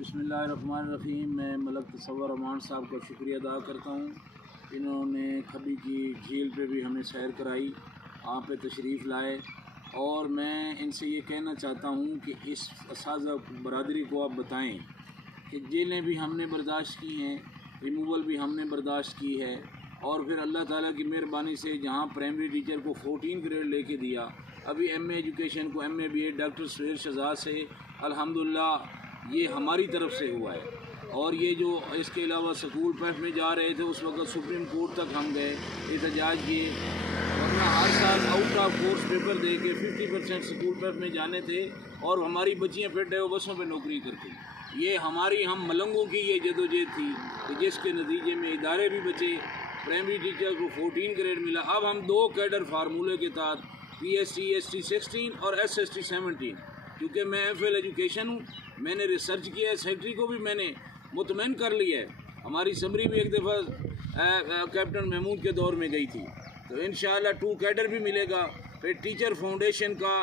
बिस्मिल्लाहिर्रहमानिर्रहीम। मैं मलक तसव्वुर अमान साहब का शुक्रिया अदा करता हूँ। इन्होंने खबी की झील पे भी हमें सैर कराई, वहाँ पे तशरीफ़ लाए, और मैं इनसे ये कहना चाहता हूँ कि इस असाज़ा बरादरी को आप बताएं कि जेलें भी हमने बर्दाश्त की हैं, रिमूवल भी हमने बर्दाश्त की है, और फिर अल्लाह ताला की मेहरबानी से जहाँ प्राइमरी टीचर को 14 ग्रेड लेके दिया, अभी एमए एजुकेशन को MA BEd doctor Suhail Shahzad से अल्हम्दुलिल्लाह ये हमारी तरफ से हुआ है। और ये जो इसके अलावा स्कूल पैफ में जा रहे थे उस वक्त सुप्रीम कोर्ट तक हम गए, एहतजाज किए, वरना हर साल आउट ऑफ कोर्स पेपर दे के 50% स्कूल पैफ में जाने थे और हमारी बच्चियाँ फिर ड्राइवर बसों पे नौकरी करती। ये हमारी हम मलंगों की ये जदोजहद थी कि जिसके नतीजे में इदारे भी बचे। प्राइमरी टीचर को 14 ग्रेड मिला। अब हम 2 कैडर फार्मूले के तहत PST ST 16 और SST 17, क्योंकि मैं FL एजुकेशन हूँ, मैंने रिसर्च किया है, सेक्रेटरी को भी मैंने मुतमईन कर लिया है। हमारी समरी भी एक दफ़ा कैप्टन महमूद के दौर में गई थी, तो इंशाअल्लाह 2 कैडर भी मिलेगा। फिर टीचर फाउंडेशन का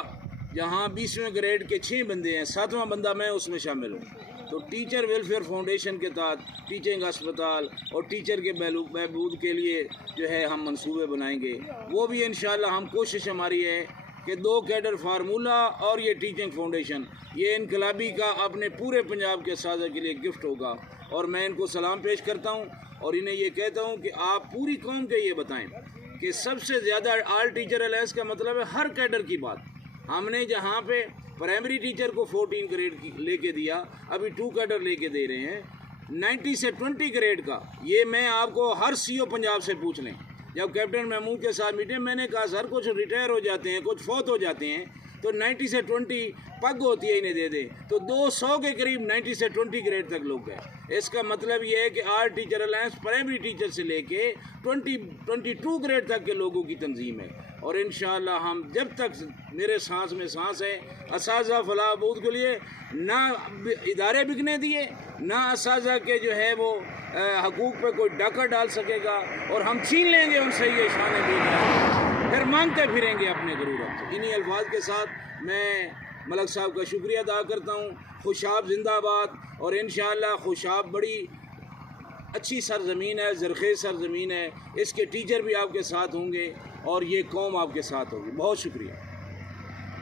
जहाँ 20वें ग्रेड के 6 बंदे हैं, 7वां बंदा मैं उसमें शामिल हूँ। तो टीचर वेलफेयर फाउंडेशन के तहत टीचिंग अस्पताल और टीचर के बहबूद के लिए जो है हम मंसूबे बनाएंगे। वो भी इंशाअल्लाह हम कोशिश हमारी है कि 2 कैडर फार्मूला और ये टीचिंग फाउंडेशन, ये इनकलाबी का अपने पूरे पंजाब के साझा के लिए गिफ्ट होगा। और मैं इनको सलाम पेश करता हूँ और इन्हें ये कहता हूँ कि आप पूरी कौम के ये बताएं कि सबसे ज़्यादा ऑल टीचर अलायंस का मतलब है हर कैडर की बात। हमने जहाँ पे प्राइमरी टीचर को 14 ग्रेड लेके दिया, अभी 2 कैडर लेके दे रहे हैं 90 से 20 ग्रेड का। ये मैं आपको हर CO पंजाब से पूछ लें। जब कैप्टन महमूद के साथ मीटिंग, मैंने कहा सर कुछ रिटायर हो जाते हैं, कुछ फौत हो जाते हैं, तो 90 से 20 पग होती है, इन्हें दे दें। तो 200 के करीब 90 से 20 ग्रेड तक लोग गए। इसका मतलब ये है कि आल टीचर अलायंस प्राइमरी टीचर से लेके 22 ग्रेड तक के लोगों की तंजीम है। और इंशाअल्लाह हम जब तक मेरे सांस में सांस है, असाज़ा फलाह बहूद के लिए ना इदारे बिकने दिए, ना असाज़ा के जो है वो हकूक़ पे कोई डाका डाल सकेगा, और हम छीन लेंगे उनसे ये शान दी, फिर मांगते फिरेंगे अपने ज़रूरत। इन्हीं अल्फाज के साथ मैं मलक साहब का शुक्रिया अदा करता हूँ। खुशाब जिंदाबाद। और इंशाअल्लाह खुशाब बड़ी अच्छी सरज़मीन है, ज़रख़ेज़ सरज़मीन है, इसके टीचर भी आपके साथ होंगे और ये कौम आपके साथ होगी। बहुत शुक्रिया।